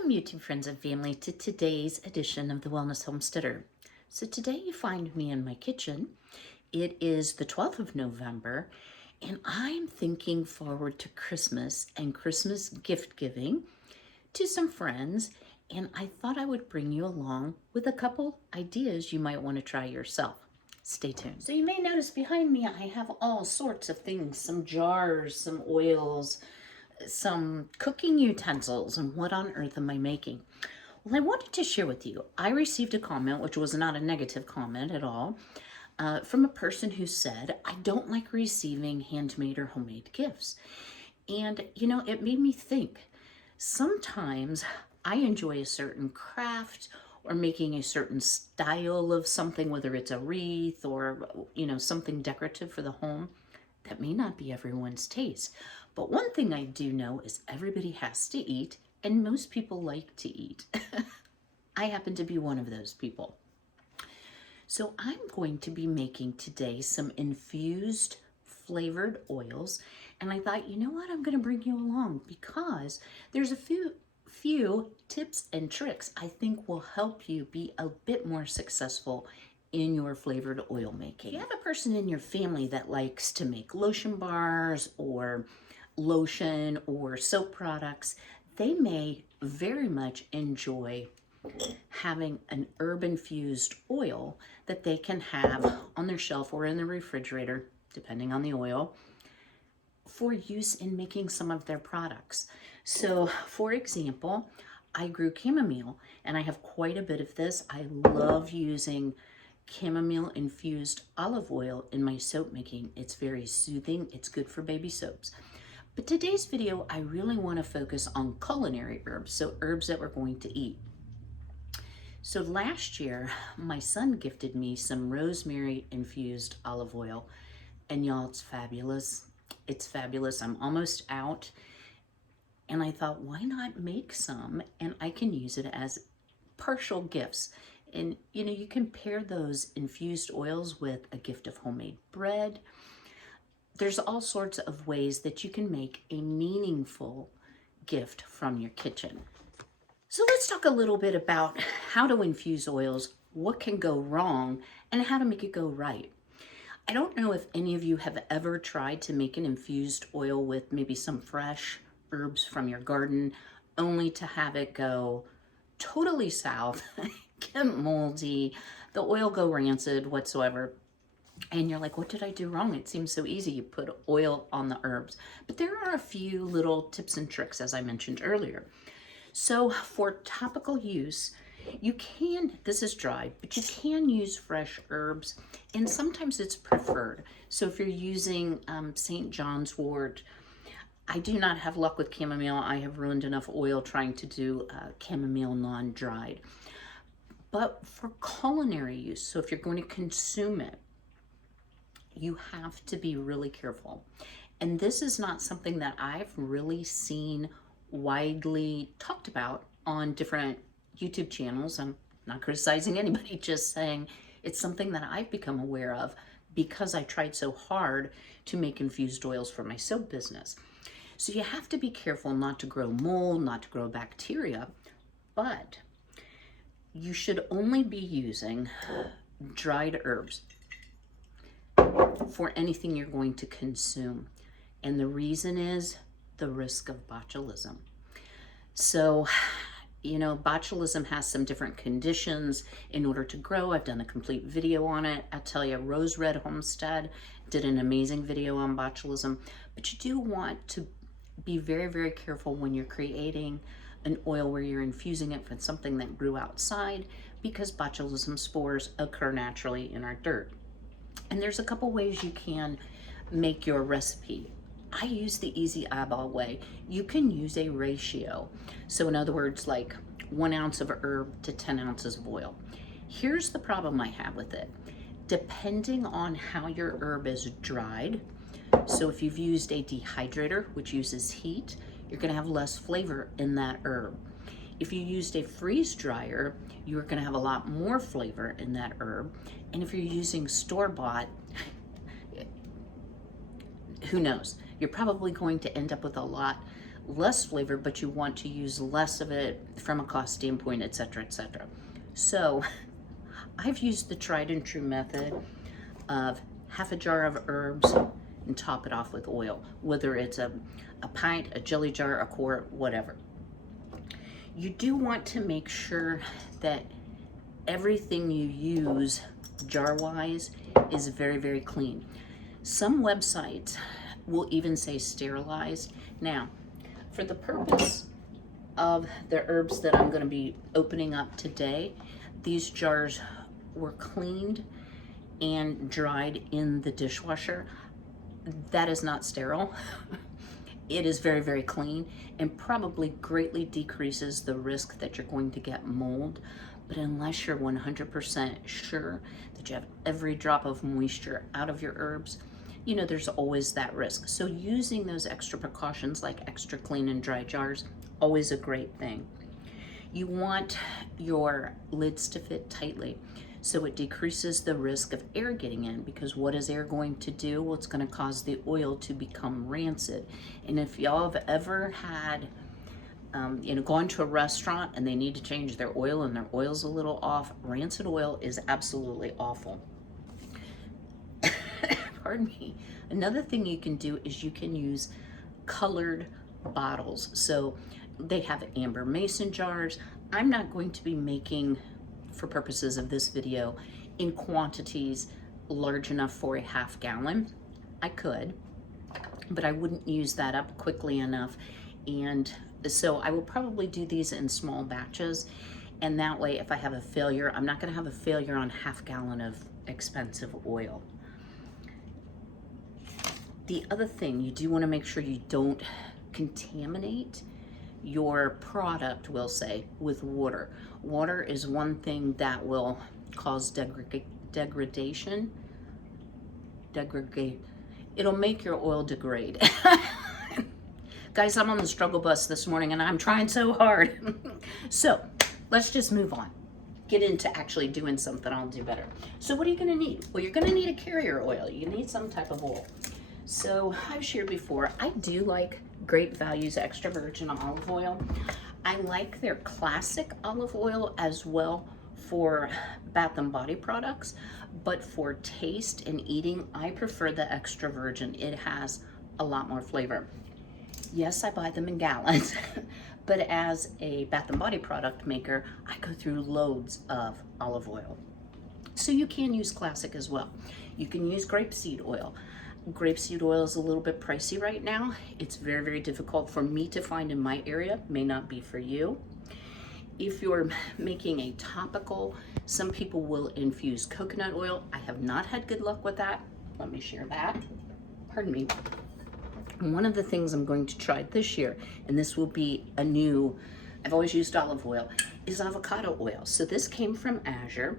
Welcome, YouTube friends and family, to today's edition of the Wellness Homesteader. So today you find me in my kitchen. It is the 12th of November, and I'm thinking forward to Christmas and Christmas gift giving to some friends, and I thought I would bring you along with a couple ideas you might want to try yourself. Stay tuned. So you may notice behind me I have all sorts of things, some jars, some oils, some cooking utensils, and what on earth am I making? Well, I wanted to share with you, I received a comment, which was not a negative comment at all, from a person who said, I don't like receiving handmade or homemade gifts. And, it made me think, sometimes I enjoy a certain craft or making a certain style of something, whether it's a wreath or, something decorative for the home. That may not be everyone's taste. But one thing I do know is everybody has to eat, and most people like to eat. I happen to be one of those people. So I'm going to be making today some infused flavored oils, and I thought, you know what, I'm going to bring you along because there's a few tips and tricks I think will help you be a bit more successful in your flavored oil making. If you have a person in your family that likes to make lotion bars or lotion or soap products, they may very much enjoy having an herb infused oil that they can have on their shelf or in the refrigerator, depending on the oil, for use in making some of their products. So for example, I grew chamomile and I have quite a bit of this. I love using chamomile infused olive oil in my soap making. It's very soothing. It's good for baby soaps. But today's video, I really want to focus on culinary herbs, so herbs that we're going to eat. So last year, my son gifted me some rosemary infused olive oil, and y'all, it's fabulous. It's fabulous. I'm almost out, and I thought, why not make some, and I can use it as partial gifts. And you can pair those infused oils with a gift of homemade bread. There's all sorts of ways that you can make a meaningful gift from your kitchen. So let's talk a little bit about how to infuse oils, what can go wrong, and how to make it go right. I don't know if any of you have ever tried to make an infused oil with maybe some fresh herbs from your garden, only to have it go totally south, get moldy, the oil go rancid whatsoever. And you're like, what did I do wrong? It seems so easy. You put oil on the herbs. But there are a few little tips and tricks, as I mentioned earlier. So for topical use, you can, this is dried, but you can use fresh herbs, and sometimes it's preferred. So if you're using St. John's wort, I do not have luck with chamomile. I have ruined enough oil trying to do chamomile non-dried. But for culinary use, so if you're going to consume it, you have to be really careful. And this is not something that I've really seen widely talked about on different YouTube channels. I'm not criticizing anybody, just saying it's something that I've become aware of because I tried so hard to make infused oils for my soap business. So you have to be careful not to grow mold, not to grow bacteria, but you should only be using dried herbs for anything you're going to consume. And the reason is the risk of botulism. So, botulism has some different conditions in order to grow. I've done a complete video on it. I tell you, Rose Red Homestead did an amazing video on botulism, but you do want to be very, very careful when you're creating an oil where you're infusing it from something that grew outside, because botulism spores occur naturally in our dirt. And there's a couple ways you can make your recipe. I use the easy eyeball way. You can use a ratio. So in other words, like 1 ounce of herb to 10 ounces of oil. Here's the problem I have with it. Depending on how your herb is dried, so if you've used a dehydrator, which uses heat, you're gonna have less flavor in that herb. If you used a freeze dryer, you're gonna have a lot more flavor in that herb. And if you're using store-bought, who knows? You're probably going to end up with a lot less flavor, but you want to use less of it from a cost standpoint, etc., etc. So I've used the tried and true method of half a jar of herbs and top it off with oil, whether it's a pint, a jelly jar, a quart, whatever. You do want to make sure that everything you use jar-wise is very, very clean. Some websites will even say sterilized. Now, for the purpose of the herbs that I'm going to be opening up today, these jars were cleaned and dried in the dishwasher. That is not sterile. It is very, very clean and probably greatly decreases the risk that you're going to get mold. But unless you're 100% sure that you have every drop of moisture out of your herbs, you know, there's always that risk. So using those extra precautions like extra clean and dry jars, always a great thing. You want your lids to fit tightly so it decreases the risk of air getting in, because what is air going to do? Well, it's going to cause the oil to become rancid. And if y'all have ever had gone to a restaurant and they need to change their oil and their oil's a little off, rancid oil is absolutely awful. Pardon me. Another thing you can do is you can use colored bottles. So they have amber mason jars. I'm not going to be making, for purposes of this video, in quantities large enough for a half gallon. I could, but I wouldn't use that up quickly enough. And so I will probably do these in small batches. And that way, if I have a failure, I'm not going to have a failure on half gallon of expensive oil. The other thing, you do want to make sure you don't contaminate your product, we'll say, with water. Water is one thing that will cause degradation. It'll make your oil degrade. Guys, I'm on the struggle bus this morning and I'm trying so hard. So let's just move on. Get into actually doing something I'll do better. So what are you gonna need? Well, you're gonna need a carrier oil. You need some type of oil. So I've shared before, I do like Great Value's extra virgin olive oil. I like their classic olive oil as well for Bath and Body products, but for taste and eating, I prefer the extra virgin. It has a lot more flavor. Yes, I buy them in gallons, but as a Bath and Body product maker, I go through loads of olive oil. So you can use classic as well. You can use grapeseed oil. Grapeseed oil is a little bit pricey right now. It's very, very difficult for me to find in my area. May not be for you. If you're making a topical, some people will infuse coconut oil. I have not had good luck with that. Let me share that. Pardon me. One of the things I'm going to try this year, and this will be a new, I've always used olive oil, is avocado oil. So this came from Azure.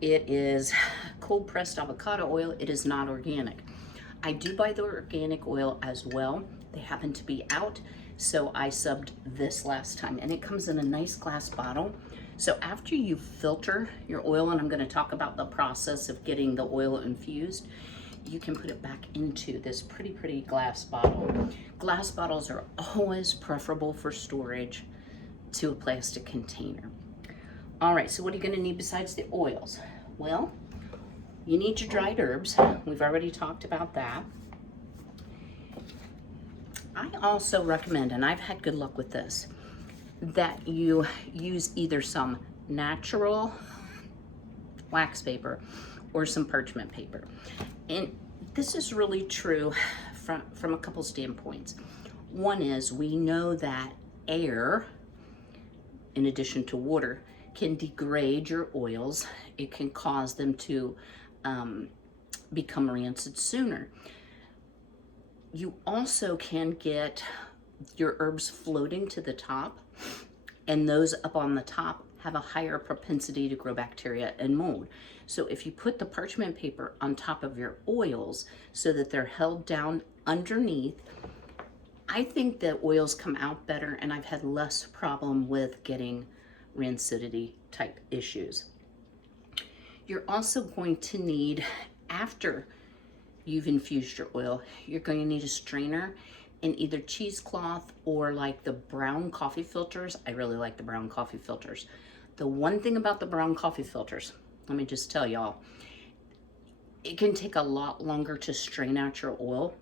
It is cold pressed avocado oil. It is not organic. I do buy the organic oil as well. They happen to be out, so I subbed this last time, and it comes in a nice glass bottle. So after you filter your oil, and I'm going to talk about the process of getting the oil infused, you can put it back into this pretty glass bottle. Glass bottles are always preferable for storage to a plastic container. All right, so what are you going to need besides the oils? Well, you need your dried herbs. We've already talked about that. I also recommend, and I've had good luck with this, that you use either some natural wax paper or some parchment paper. And this is really true from a couple standpoints. One is, we know that air, in addition to water, can degrade your oils. It can cause them to become rancid sooner. You also can get your herbs floating to the top, and those up on the top have a higher propensity to grow bacteria and mold. So if you put the parchment paper on top of your oils so that they're held down underneath, I think that oils come out better, and I've had less problem with getting rancidity type issues. You're also going to need, after you've infused your oil, you're going to need a strainer in either cheesecloth or like the brown coffee filters. I really like the brown coffee filters. The one thing about the brown coffee filters, let me just tell y'all, it can take a lot longer to strain out your oil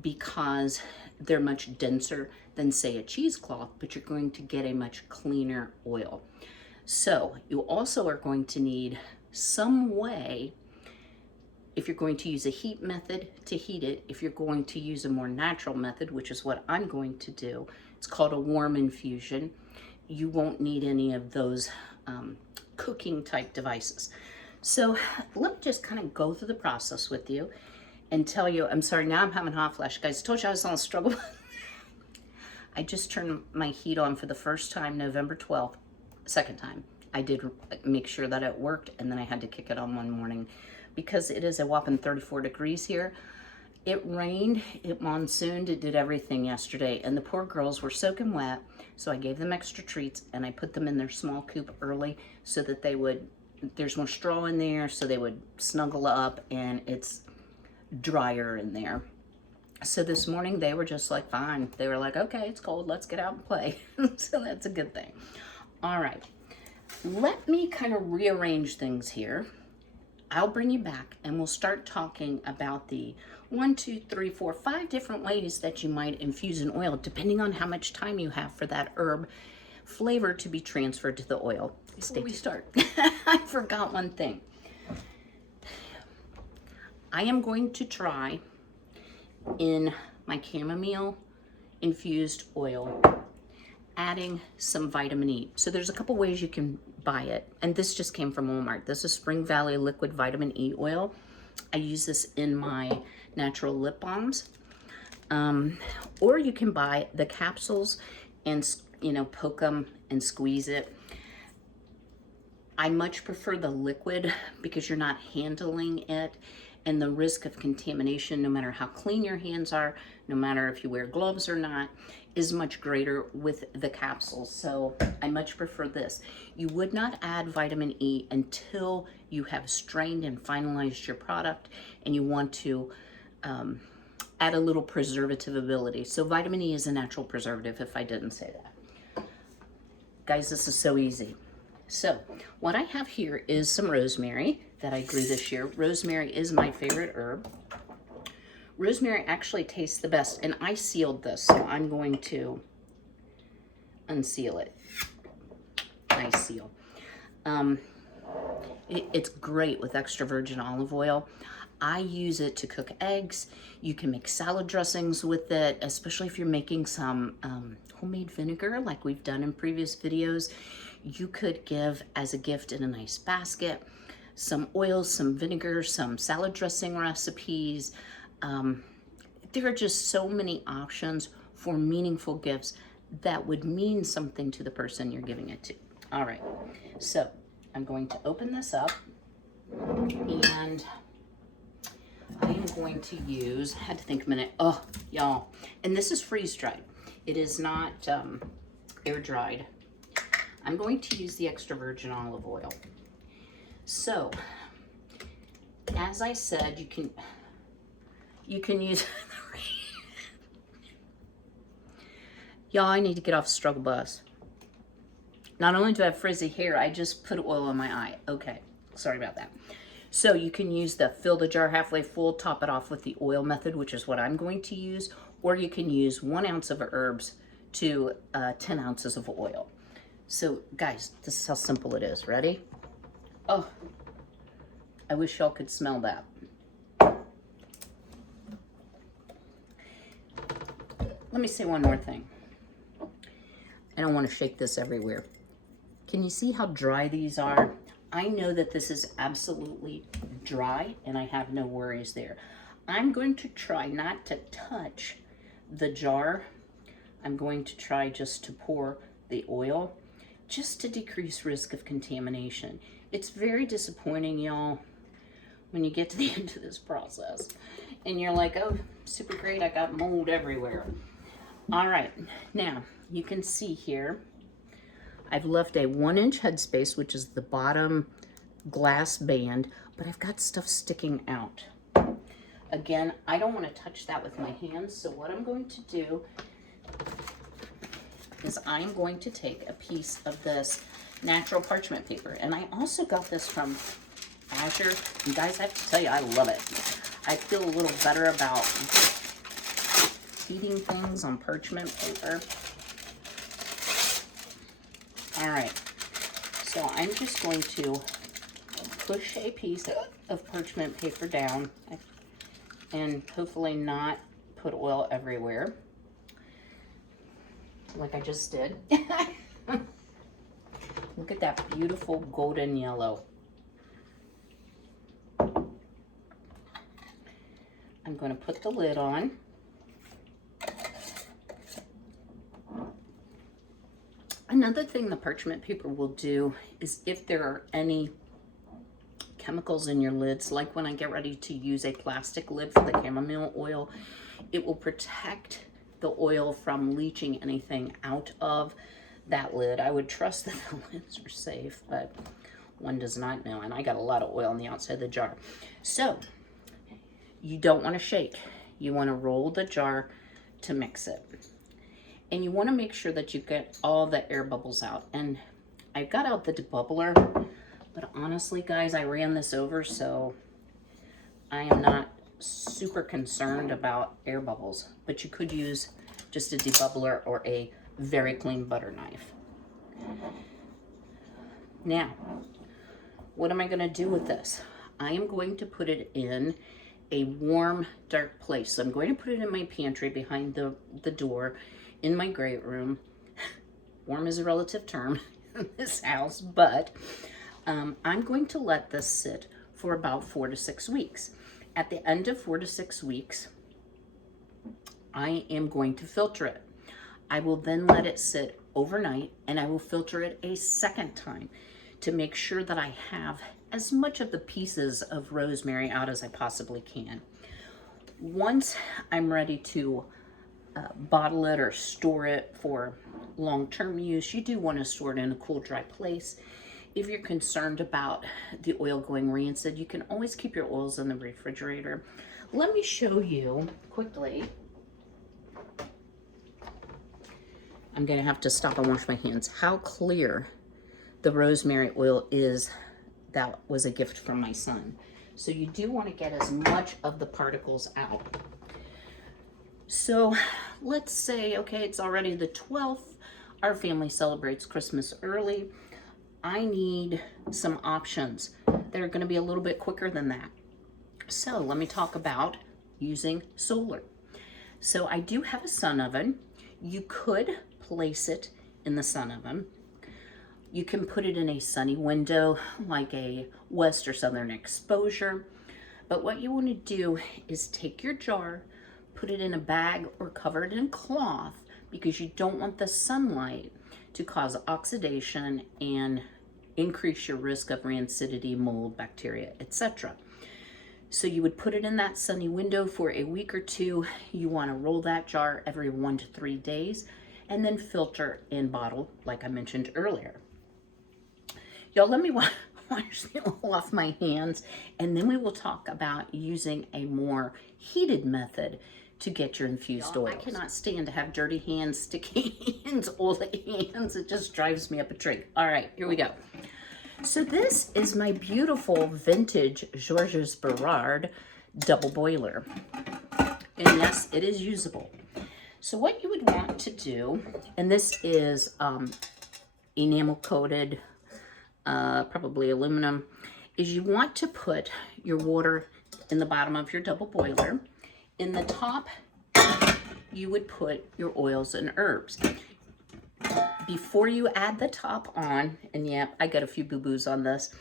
because they're much denser than say a cheesecloth, but you're going to get a much cleaner oil. So you also are going to need some way, if you're going to use a heat method, to heat it. If you're going to use a more natural method, which is what I'm going to do, it's called a warm infusion. You won't need any of those cooking type devices. So let me just kind of go through the process with you and tell you, I'm sorry, now I'm having hot flash. Guys, I told you I was on a struggle. I just turned my heat on for the first time, November 12th, second time. I did make sure that it worked, and then I had to kick it on one morning because it is a whopping 34 degrees here. It rained, it monsooned, it did everything yesterday, and the poor girls were soaking wet, so I gave them extra treats, and I put them in their small coop early so that they would, there's more straw in there, so they would snuggle up, and it's drier in there. So this morning they were just like, fine. They were like, okay, it's cold, let's get out and play. So that's a good thing. All right, let me kind of rearrange things here. I'll bring you back and we'll start talking about the 1, 2, 3, 4, 5 different ways that you might infuse an oil, depending on how much time you have for that herb flavor to be transferred to the oil. Before we start, I forgot one thing. I am going to try in my chamomile infused oil adding some vitamin E. So there's a couple ways you can buy it, and this just came from Walmart. This is Spring Valley liquid vitamin E oil. I use this in my natural lip balms, or you can buy the capsules and, you know, poke them and squeeze it. I much prefer the liquid because you're not handling it, and the risk of contamination, no matter how clean your hands are, no matter if you wear gloves or not, is much greater with the capsules. So I much prefer this. You would not add vitamin E until you have strained and finalized your product, and you want to add a little preservative ability. So vitamin E is a natural preservative, if I didn't say that. Guys, this is so easy. So what I have here is some rosemary that I grew this year. Rosemary is my favorite herb. Rosemary actually tastes the best, and I sealed this, so I'm going to unseal it. Nice seal. It's great with extra virgin olive oil. I use it to cook eggs. You can make salad dressings with it, especially if you're making some homemade vinegar like we've done in previous videos. You could give as a gift in a nice basket some oils, some vinegar, some salad dressing recipes. There are just so many options for meaningful gifts that would mean something to the person you're giving it to. All right, so I'm going to open this up, and I am going to use, I had to think a minute, oh, y'all, and this is freeze-dried. It is not air-dried. I'm going to use the extra virgin olive oil. So, as I said, you can use y'all, I need to get off the struggle bus. Not only do I have frizzy hair, I just put oil in my eye. Okay, sorry about that. So you can use the fill the jar halfway full, top it off with the oil method, which is what I'm going to use, or you can use 1 ounce of herbs to 10 ounces of oil. So guys, this is how simple it is. Ready? Oh, I wish y'all could smell that. Let me say one more thing. I don't want to shake this everywhere. Can you see how dry these are? I know that this is absolutely dry, and I have no worries there. I'm going to try not to touch the jar. I'm going to try just to pour the oil, just to decrease risk of contamination. It's very disappointing, y'all, when you get to the end of this process and you're like, oh, super great, I got mold everywhere. All right, now you can see here, I've left a 1-inch headspace, which is the bottom glass band, but I've got stuff sticking out. Again, I don't want to touch that with my hands, so what I'm going to do is I'm going to take a piece of this natural parchment paper. And I also got this from Azure. And guys, I have to tell you, I love it. I feel a little better about heating things on parchment paper. All right, so I'm just going to push a piece of parchment paper down and hopefully not put oil everywhere, like I just did. Look at that beautiful golden yellow. I'm going to put the lid on. Another thing the parchment paper will do is if there are any chemicals in your lids, like when I get ready to use a plastic lid for the chamomile oil, it will protect the oil from leaching anything out of that lid. I would trust that the lids are safe, but one does not know, and I got a lot of oil on the outside of the jar. So you don't want to shake. You want to roll the jar to mix it. And you want to make sure that you get all the air bubbles out. And I got out the debubbler, but honestly, guys, I ran this over, so I am not super concerned about air bubbles. But you could use just a debubbler or a very clean butter knife. Now, what am I going to do with this? I am going to put it in a warm, dark place. So I'm going to put it in my pantry behind the door in my great room. Warm is a relative term in this house, but I'm going to let this sit for about 4 to 6 weeks. At the end of 4 to 6 weeks, I am going to filter it. I will then let it sit overnight, and I will filter it a second time to make sure that I have as much of the pieces of rosemary out as I possibly can. Once I'm ready to bottle it or store it for long-term use, you do want to store it in a cool, dry place. If you're concerned about the oil going rancid, you can always keep your oils in the refrigerator. Let me show you quickly. I'm going to have to stop and wash my hands. How clear the rosemary oil is. That was a gift from my son. So you do want to get as much of the particles out. So let's say, okay, it's already the 12th. Our family celebrates Christmas early. I need some options that are going to be a little bit quicker than that. So let me talk about using solar. So I do have a sun oven. You could place it in the sun oven. You can put it in a sunny window, like a west or southern exposure. But what you want to do is take your jar, put it in a bag or cover it in cloth, because you don't want the sunlight to cause oxidation and increase your risk of rancidity, mold, bacteria, etc. So you would put it in that sunny window for a week or two. You want to roll that jar every 1 to 3 days and then filter and bottle, like I mentioned earlier. Y'all, let me wash the oil off my hands, and then we will talk about using a more heated method to get your infused oils. I cannot stand to have dirty hands, sticky hands, oily hands. It just drives me up a tree. All right, here we go. So this is my beautiful vintage Georges Berard double boiler. And yes, it is usable. So what you would want to do, and this is enamel coated, probably aluminum, is you want to put your water in the bottom of your double boiler. In the top, you would put your oils and herbs. Before you add the top on, and yeah, I got a few boo-boos on this,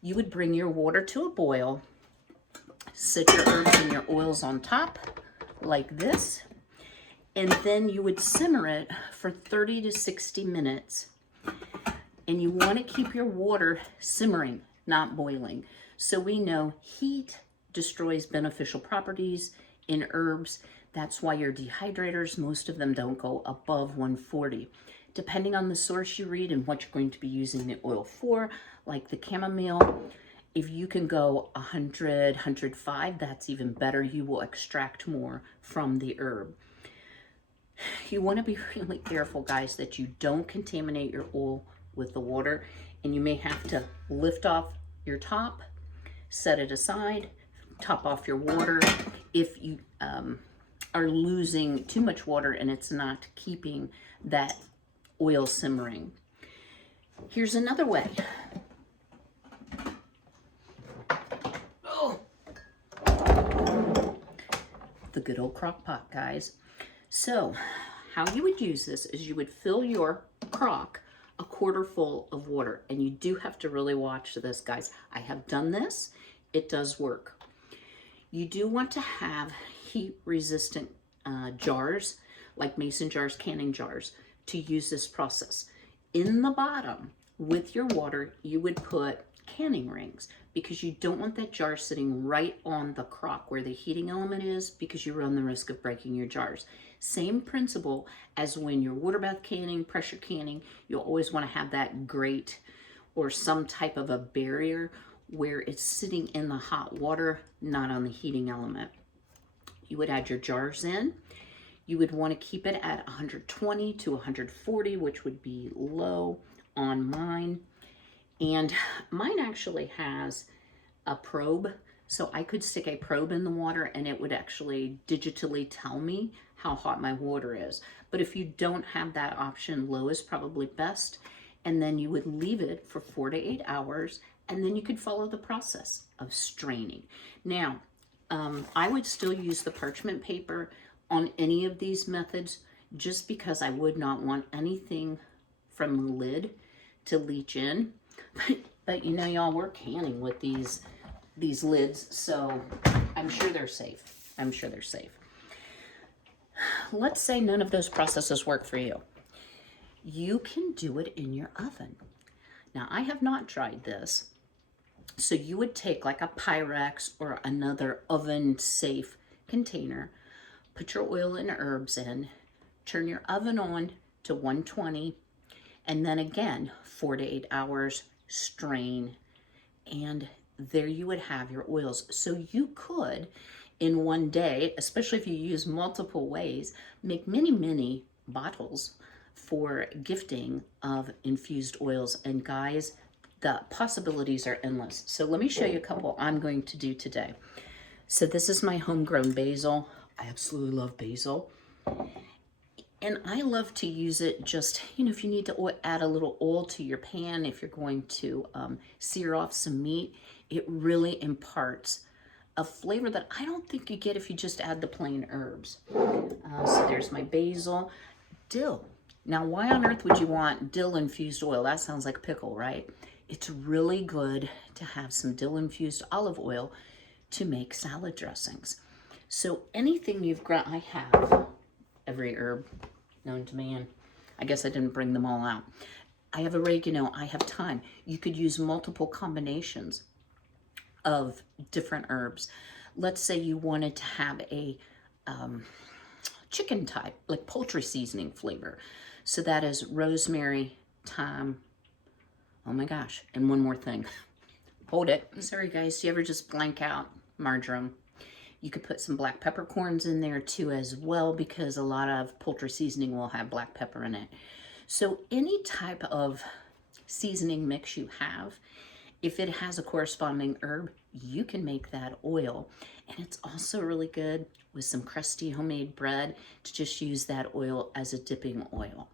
you would bring your water to a boil, set your herbs and your oils on top, like this, and then you would simmer it for 30 to 60 minutes. And you want to keep your water simmering, not boiling. So we know heat destroys beneficial properties in herbs. That's why your dehydrators, most of them don't go above 140. Depending on the source you read and what you're going to be using the oil for, like the chamomile, If you can go 100, 105, that's even better. You will extract more from the herb. You want to be really careful, guys, that you don't contaminate your oil with the water, and you may have to lift off your top, set it aside, top off your water if you are losing too much water and it's not keeping that oil simmering. Here's another way. Oh, the good old crock pot, guys. So how you would use this is you would fill your crock a quarter full of water, and you do have to really watch this, guys. I have done this. It does work. You do want to have heat resistant jars, like mason jars, canning jars, to use this process. In the bottom with your water, you would put canning rings, because you don't want that jar sitting right on the crock where the heating element is, because you run the risk of breaking your jars. Same principle as when you're water bath canning, pressure canning. You'll always want to have that grate or some type of a barrier where it's sitting in the hot water, not on the heating element. You would add your jars in. You would want to keep it at 120 to 140, which would be low on mine. And mine actually has a probe, so I could stick a probe in the water and it would actually digitally tell me how hot my water is. But if you don't have that option, low is probably best. And then you would leave it for 4 to 8 hours, and then you could follow the process of straining. Now, I would still use the parchment paper on any of these methods, just because I would not want anything from the lid to leach in. But you know, y'all, we're canning with these lids, so I'm sure they're safe. I'm sure they're safe. Let's say none of those processes work for you. You can do it in your oven. Now, I have not tried this. So you would take like a Pyrex or another oven-safe container, put your oil and herbs in, turn your oven on to 120, and then again, 4 to 8 hours, strain, and there you would have your oils. So you could, in one day, especially if you use multiple ways, make many, many bottles for gifting of infused oils. And guys, the possibilities are endless. So let me show you a couple I'm going to do today. So this is my homegrown basil. I absolutely love basil. And I love to use it just, you know, if you need to add a little oil to your pan, if you're going to sear off some meat, it really imparts a flavor that I don't think you get if you just add the plain herbs. So there's my basil. Dill. Now, why on earth would you want dill infused oil? That sounds like a pickle, right? It's really good to have some dill infused olive oil to make salad dressings. So anything you've got, I have every herb known to man. I guess I didn't bring them all out. I have oregano, I have thyme. You could use multiple combinations of different herbs. Let's say you wanted to have a chicken type, like poultry seasoning flavor. So that is rosemary, thyme, oh my gosh, and one more thing. Hold it. Sorry guys, do you ever just blank out? Marjoram. You could put some black peppercorns in there too as well, because a lot of poultry seasoning will have black pepper in it. So any type of seasoning mix you have, if it has a corresponding herb, you can make that oil. And it's also really good with some crusty homemade bread to just use that oil as a dipping oil.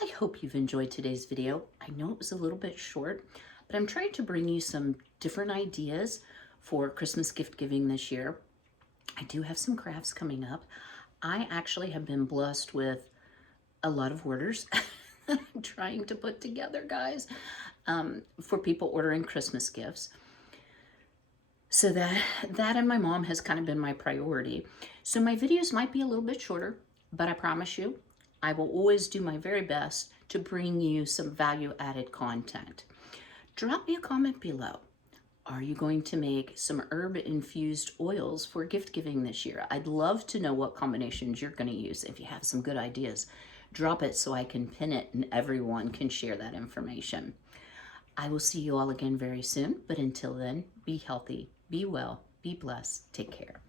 I hope you've enjoyed today's video. I know it was a little bit short, but I'm trying to bring you some different ideas for Christmas gift giving this year. I do have some crafts coming up. I actually have been blessed with a lot of orders that I'm trying to put together, guys, for people ordering Christmas gifts. So that and my mom has kind of been my priority. So my videos might be a little bit shorter, but I promise you, I will always do my very best to bring you some value-added content. Drop me a comment below. Are you going to make some herb-infused oils for gift giving this year? I'd love to know what combinations you're going to use. If you have some good ideas, drop it so I can pin it and everyone can share that information. I will see you all again very soon, but until then, be healthy, be well, be blessed, take care.